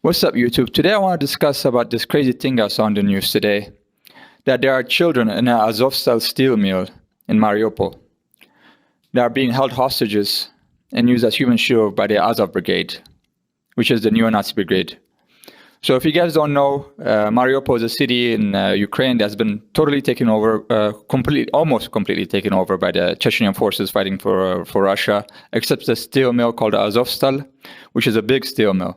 What's up, YouTube? Today I want to discuss about this crazy thing I saw on the news today, that there are children in an Azovstal steel mill in Mariupol that are being held hostages and used as human shield by the Azov Brigade, which is the neo-Nazi brigade. So if you guys don't know, Mariupol is a city in Ukraine that's been totally taken over, almost completely taken over by the Chechenian forces fighting for Russia, except the steel mill called Azovstal, which is a big steel mill.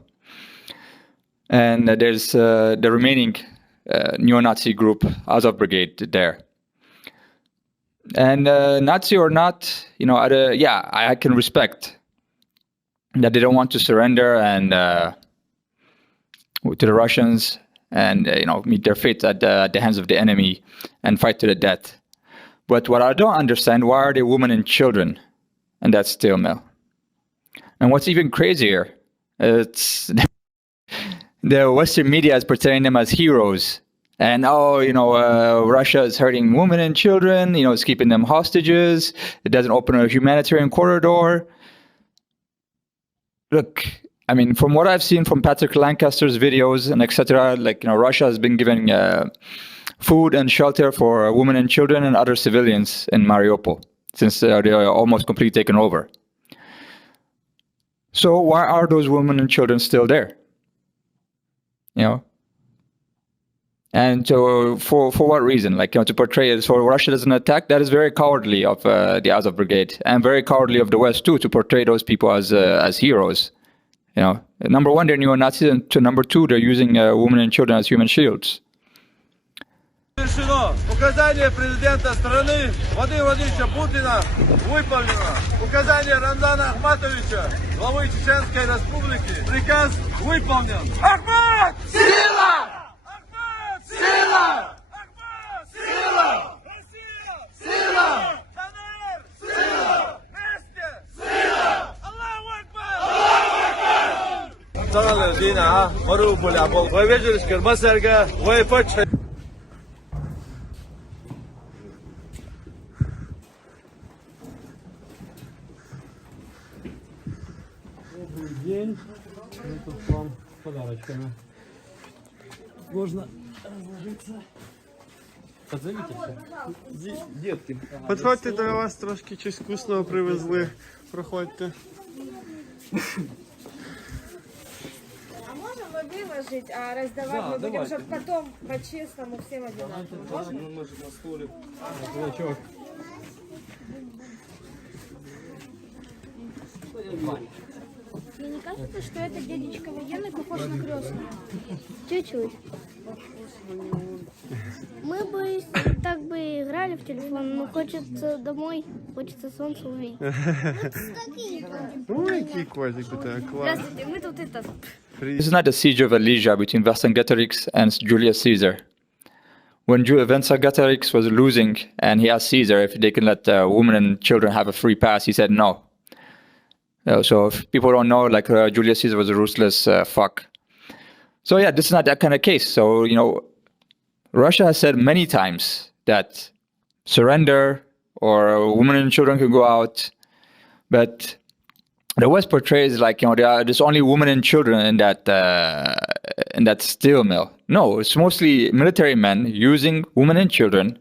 And there's the remaining neo-Nazi group, Azov Brigade, there. And Nazi or not, I can respect that they don't want to surrender and to the Russians and meet their fate at the hands of the enemy and fight to the death. But what I don't understand, why are there women and children in that steel mill? And what's even crazier, it's the Western media is portraying them as heroes. And, Russia is hurting women and children, it's keeping them hostages. It doesn't open a humanitarian corridor. Look, I mean, from what I've seen from Patrick Lancaster's videos and etc., Russia has been giving food and shelter for women and children and other civilians in Mariupol since they are almost completely taken over. So why are those women and children still there? And so for what reason? To portray it so Russia doesn't attack, that is very cowardly of the Azov Brigade and very cowardly of the West too, to portray those people as heroes. Number one, they're neo-Nazis, and number two, they're using women and children as human shields. Указание президента страны Владимира Владимировича Путина выполнено. Указание Рамзана Ахматовича, главы Чеченской Республики, приказ выполнен. Ахмат! Сила! Ахмат! Сила! Ахмат! Сила! Россия! Сила! КНР! Сила! Вместе! Сила! Аллаху Акбар! Аллаху Акбар! Царалар дина, Мариуполь, Апол. Вы видели, что Масерга, вы почти. Добрый день. Мы тут вам с подарочками. Можно разложиться. Подзовите все. Детки. Підходьте, до вас трошки щось вкусного привезли. Проходьте. А можем выложить, а раздавать мы будем, чтобы потом по-честному всем одинаково. Можем? Мы же на столе. Кулачок. Мне не кажется, что этот дядечка военный похож на крестного? Чуть-чуть. Мы бы так бы играли в телефон, но хочется домой, хочется солнце увидеть. Ой, який котик у тебе, клас. Здравствуйте, мы тут это... This is not the siege of Elysia between Vercingetorix and Julius Caesar. When Vercingetorix was losing and he asked Caesar if they can let women and children have a free pass, he said no. So if people don't know, Julius Caesar was a ruthless fuck. So yeah, this is not that kind of case. So, Russia has said many times that surrender or women and children can go out. But the West portrays there's only women and children in that steel mill. No, it's mostly military men using women and children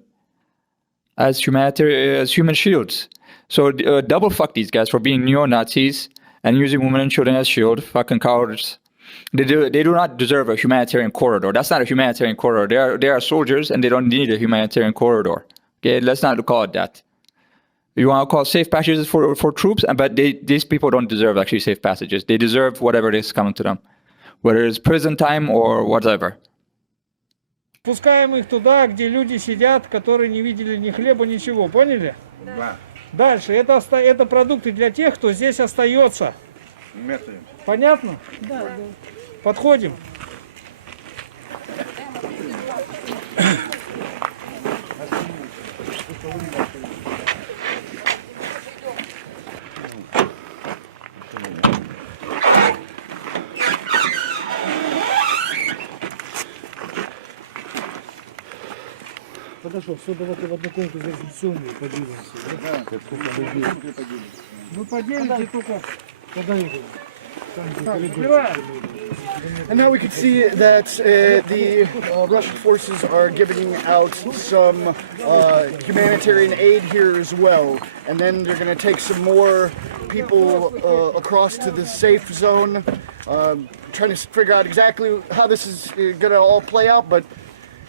as human shields. So double fuck these guys for being neo-Nazis and using women and children as shield. Fucking cowards. They do not deserve a humanitarian corridor. That's not a humanitarian corridor. They are soldiers and they don't need a humanitarian corridor. Okay, let's not call it that. You want to call safe passages for troops, but these people don't deserve actually safe passages. They deserve whatever is coming to them, whether it's prison time or whatever. Пускаем их туда, где люди сидят, которые не видели ни хлеба, ничего. Поняли? Да. Дальше. Это продукты для тех, кто здесь остается. Понятно? Да. Подходим. Хорошо, все, давайте в одну комнату здесь все поделимся. Да? Вы поделите только подаете. Так, открываем. And now we can see that the Russian forces are giving out some humanitarian aid here as well. And then they're going to take some more people across to the safe zone, trying to figure out exactly how this is going to all play out. But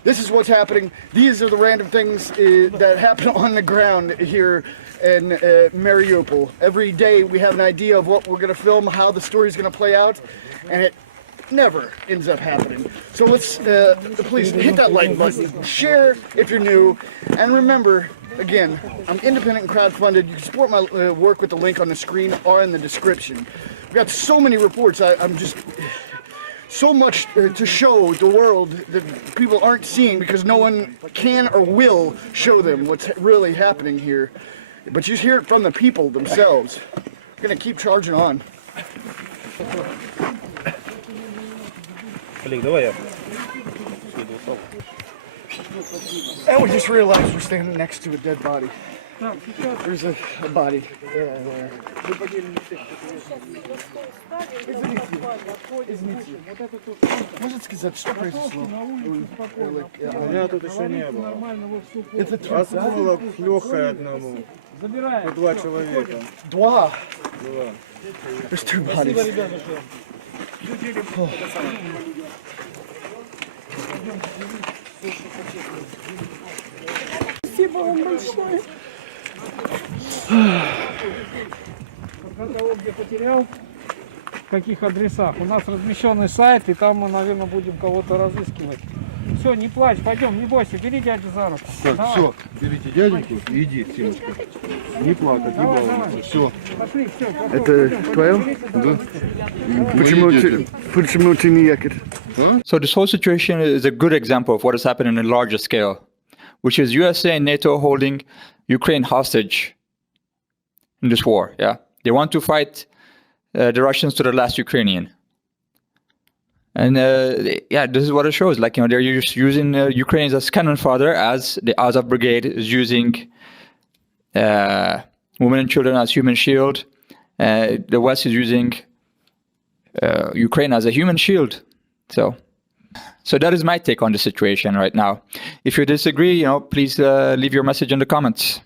this is what's happening. These are the random things that happen on the ground here in Mariupol. Every day we have an idea of what we're going to film, how the story is going to play out, and it never ends up happening. So let's please hit that like button, share if you're new, and remember, again, I'm independent and crowdfunded. You can support my work with the link on the screen or in the description. We've got so many reports. I'm just so much to show the world that people aren't seeing because no one can or will show them what's really happening here. But you hear it from the people themselves. We're gonna keep charging on. And we just realized we're standing next to a dead body. There's a body. Может сказать, что произошло? Меня тут еще не было. Осколок легкой одному. По 2 человека. Два. There's 2 bodies. Спасибо вам большое. Кого где потерял, в каких адресах. У нас размещенный сайт, и там мы, наверное, будем кого-то разыскивать. Все, не плачь, пойдем, не бойся, бери дядю за руку. Так, все, берите дяденьку и иди, Симочка. Не плакать, не баловаться. Все. Пошли, все. Это твое? Да. Почему ты не якорь? So this whole situation is a good example of what has happened on a larger scale, which is USA and NATO holding Ukraine hostage in this war. Yeah, they want to fight the Russians to the last Ukrainian. And yeah, this is what it shows. Like, you know, they're just using Ukrainians as cannon fodder, as the AZOV Brigade is using women and children as human shield. The West is using Ukraine as a human shield. So that is my take on the situation right now. If you disagree, you know, please leave your message in the comments.